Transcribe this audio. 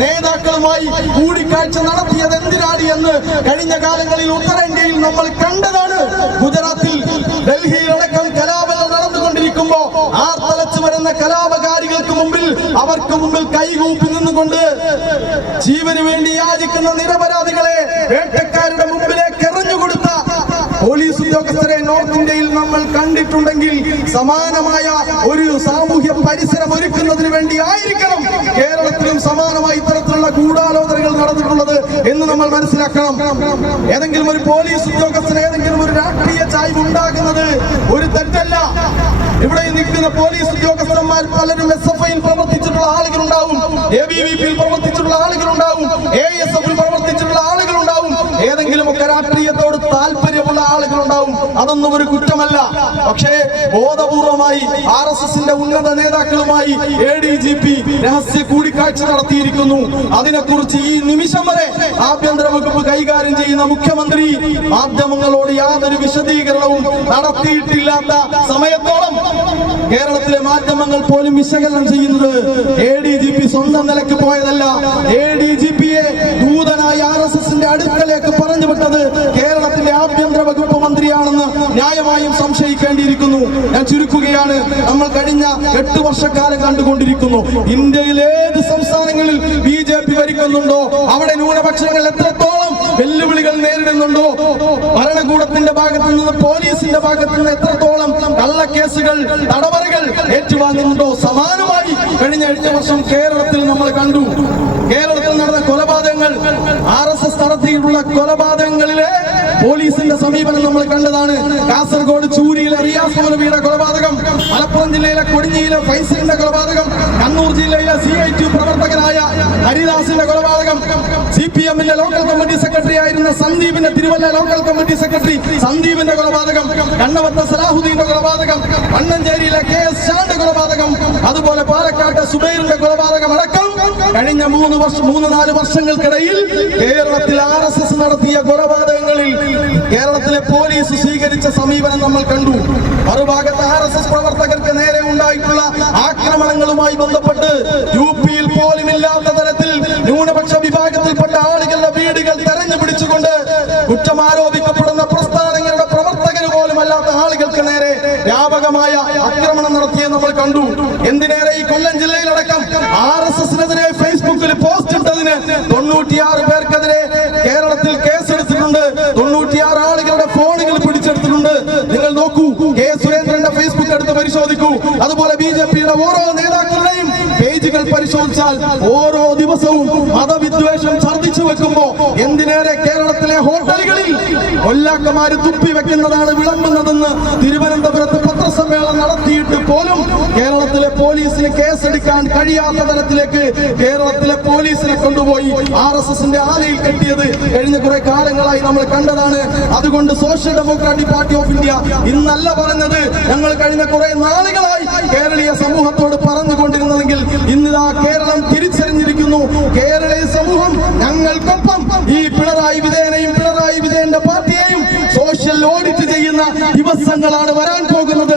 നേതാക്കളുമായി കൂടിക്കാഴ്ച നടത്തിയത് എന്തിനാണ് എന്ന് കഴിഞ്ഞ കാലങ്ങളിൽ ഉത്തരേന്ത്യയിൽ നമ്മൾ കണ്ടതാണ്. ഗുജറാത്തിൽ ഡൽഹിയിലടക്കം കലാപങ്ങൾ നടന്നുകൊണ്ടിരിക്കുമ്പോ ആർത്തലച്ചു വരുന്ന കലാപകാരികൾക്ക് മുമ്പിൽ അവർക്ക് മുമ്പിൽ കൈകൂപ്പി നിന്നുകൊണ്ട് ജീവന് വേണ്ടി യാചിക്കുന്ന നിരപരാധികളെ വേട്ടക്കാരുടെ മുമ്പിലേക്ക് എറിഞ്ഞുകൊടുത്ത പോലീസ് ഉദ്യോഗസ്ഥരെ നോർത്ത് ഇന്ത്യയിൽ നമ്മൾ കണ്ടിട്ടുണ്ടെങ്കിൽ സമാനമായ ഒരു സാമൂഹ്യ പരിസരം ഒരുക്കുന്നതിന് വേണ്ടി ആയിരിക്കണം കേരളത്തിലും സമാനമായി ഇത്തരത്തിലുള്ള ഗൂഢാലോചനകൾ നടന്നിട്ടുള്ളത് എന്ന് നമ്മൾ മനസ്സിലാക്കണം. ഏതെങ്കിലും ഒരു പോലീസ് ഉദ്യോഗസ്ഥന് ഏതെങ്കിലും ഒരു രാഷ്ട്രീയ ചായ്വ് ഉണ്ടാകുന്നത് ഒരു തെറ്റല്ല. ഇവിടെ നിൽക്കുന്ന പോലീസ് ഉദ്യോഗസ്ഥന്മാർ പലരും എസ് എഫ് ഐയിൽ പ്രവർത്തിച്ചിട്ടുള്ള ആളുകളുണ്ടാവും. എ ബി വി പിയിൽ പ്രവർത്തിച്ചിട്ടുള്ള ആളുകളുണ്ടാവും. എ എസ് എഫിൽ പ്രവർത്തിച്ചിട്ടുള്ള ആളുകളുണ്ടാവും ഏതെങ്കിലും ഒക്കെ രാഷ്ട്രീയത്തോട് താല്പര്യമുള്ള ആളുകളുണ്ടാവും അതൊന്നും ഒരു കുറ്റമല്ല. പക്ഷേ ബോധപൂർവമായി ആർ എസ് എസിന്റെ ഉന്നത നേതാക്കളുമായി എ ഡി ജി പി രഹസ്യ കൂടിക്കാഴ്ച നടത്തിയിരിക്കുന്നു. അതിനെക്കുറിച്ച് ഈ നിമിഷം വരെ ആഭ്യന്തര വകുപ്പ് കൈകാര്യം ചെയ്യുന്ന മുഖ്യമന്ത്രി മാധ്യമങ്ങളോട് യാതൊരു വിശദീകരണവും നടത്തിയിട്ടില്ലാത്ത സമയത്തോളം കേരളത്തിലെ മാധ്യമങ്ങൾ പോലും വിശകലനം ചെയ്യുന്നത് എ ഡി ജി പി സ്വന്തം നിലയ്ക്ക് പോയതല്ല. എ ഡി ജി പിയെ ദൂതനായി ആർ എസ് എസിന്റെ അടുക്കലേക്ക് പറഞ്ഞു വിട്ടത് കേരളത്തിലെ ആഭ്യന്തര വകുപ്പ് മന്ത്രിയാണെന്ന് ന്യായമായും സംശയിക്കേണ്ടിയിരിക്കുന്നു. ഞാൻ ചുരുക്കുകയാണ്. നമ്മൾ കഴിഞ്ഞ എട്ട് വർഷക്കാലം കണ്ടുകൊണ്ടിരിക്കുന്നു. ഇന്ത്യയിൽ ഏത് സംസ്ഥാനങ്ങളിൽ ബി ജെ പി ഭരിക്കുന്നുണ്ടോ അവിടെ ന്യൂനപക്ഷങ്ങൾ എത്രത്തോളം വെല്ലുവിളികൾ നേരിടുന്നുണ്ടോ ഭരണകൂടത്തിന്റെ ഭാഗത്തു നിന്ന് പോലീസിന്റെ ഭാഗത്തു നിന്ന് എത്രത്തോളം കള്ളക്കേസുകൾ തടവറകൾ ഏറ്റുവാങ്ങുന്നുണ്ടോ സമാനമായി കഴിഞ്ഞ എട്ട് വർഷം കേരളത്തിൽ നമ്മൾ കണ്ടു. കേരളത്തിൽ നടന്ന കൊലപാതകങ്ങൾ ആർ എസ് എസ് നടത്തിയിട്ടുള്ള കൊലപാതകങ്ങളിലെ പോലീസിന്റെ സമീപനം നമ്മൾ കണ്ടതാണ്. കാസർഗോഡ് ചൂരിയിലെ റിയാസ് മൗലവിയുടെ കൊലപാതകം മലപ്പുറം ജില്ലയിലെ കൊടിഞ്ഞിയിലെ ഫൈസലിന്റെ കൊലപാതകം കണ്ണൂർ ജില്ലയിലെ സി ഐ ടി പ്രവർത്തകനായ ഹരിദാസിന്റെ കൊലപാതകം സി പി എമ്മിന്റെ ലോക്കൽ കമ്മിറ്റി സെക്രട്ടറി ആയിരുന്ന സന്ദീപിന്റെ തിരുവല്ല ലോക്കൽ കമ്മിറ്റി സെക്രട്ടറി സന്ദീപിന്റെ കൊലപാതകം കണ്ണവത്ത സലാഹുദ്ദീന്റെ കൊലപാതകം മണ്ണഞ്ചേരിയിലെ കെ എസ് ഷാന്റെ കൊലപാതകം അതുപോലെ പാലക്കാട്ടെ സുബൈറിന്റെ കൊലപാതകം അടക്കം കഴിഞ്ഞ മൂന്ന് വർഷം മൂന്ന് നാല് വർഷങ്ങൾക്കിടയിൽ കേരളത്തിൽ ആർ എസ് എസ് നടത്തിയ കൊലപാതകങ്ങളിൽ കേരളത്തിലെ പോലീസ് സ്വീകരിച്ച സമീപനം നമ്മൾ കണ്ടു. മറുഭാഗത്ത് ആർ എസ് എസ് പ്രവർത്തകർക്ക് നേരെ ഉണ്ടായിട്ടുള്ള ആക്രമണങ്ങളുമായി ബന്ധപ്പെട്ട് യു പിയിൽ പോലും ഇല്ലാത്ത തരത്തിൽ ന്യൂനപക്ഷ വിഭാഗത്തിൽപ്പെട്ട ആളുകളുടെ വീടുകൾ തെരഞ്ഞു പിടിച്ചുകൊണ്ട് കുറ്റം ആരോപിക്കപ്പെടുന്ന പ്രസ്ഥാനങ്ങളുടെ പ്രവർത്തകർ പോലും അല്ലാത്ത ആളുകൾക്ക് നേരെ വ്യാപകമായ ആക്രമണം നടത്തിയത് നമ്മൾ കണ്ടു. എന്തിനേറെ ഈ കൊല്ലം ജില്ലയിലടക്കം ആർ എസ് എസിനെതിരെ തൊണ്ണൂറ്റിയാറ് പേർക്കെതിരെ കേരളത്തിൽ കേസെടുത്തിട്ടുണ്ട്. തൊണ്ണൂറ്റിയാറ് ആളുകളുടെ ഫോണുകൾ പിടിച്ചെടുത്തിട്ടുണ്ട്. നിങ്ങൾ നോക്കൂ കെ സുരേന്ദ്രന്റെ ഫേസ്ബുക്ക് എടുത്ത് പരിശോധിക്കൂ. അതുപോലെ ബി ജെ പിയുടെ ഓരോ നേതാക്കളുടെയും പേജുകൾ പരിശോധിച്ചാൽ ഓരോ ദിവസവും മതവിദ്വേഷം ഛർദ്ദിച്ചു വെക്കുമ്പോ എന്തിനേറെ കേരളത്തിലെ ഹോട്ടലുകളിൽ കൊല്ലാക്കമാര് തുപ്പി വെക്കുന്നതാണ് വിളമ്പുന്നതെന്ന് തിരുവനന്തപുരത്ത് പത്രസമ്മേളനം നടത്തിയിട്ട് പോലും കേരളത്തിലെ പോലീസിന് കേസെടുക്കാൻ കഴിയാത്ത തരത്തിലേക്ക് കേരളത്തിലെ പോലീസിനെ കൊണ്ടുപോയി ആർ എസ് എസിന്റെ ആലയിൽ കെട്ടിയത് കഴിഞ്ഞ കുറെ കാലങ്ങളായി നമ്മൾ കണ്ടതാണ്. അതുകൊണ്ട് social democratic party of India ഇന്നല്ല പറഞ്ഞത്. ഞങ്ങൾ കഴിഞ്ഞ കുറെ നാളുകളായി കേരളീയ സമൂഹത്തോട് പറഞ്ഞുകൊണ്ടിരുന്നതെങ്കിൽ ഇന്നിതാ കേരളം തിരിച്ചറിഞ്ഞിരിക്കുന്നു. കേരളീയ സമൂഹം ഞങ്ങൾക്കൊപ്പം. ഈ പിണറായി വിജയനെയും പിണറായി വിജയന്റെ പാർട്ടിയെയും സോഷ്യൽ ഓഡിറ്റ് ചെയ്യുന്ന ദിവസങ്ങളാണ് വരാൻ പോകുന്നത്.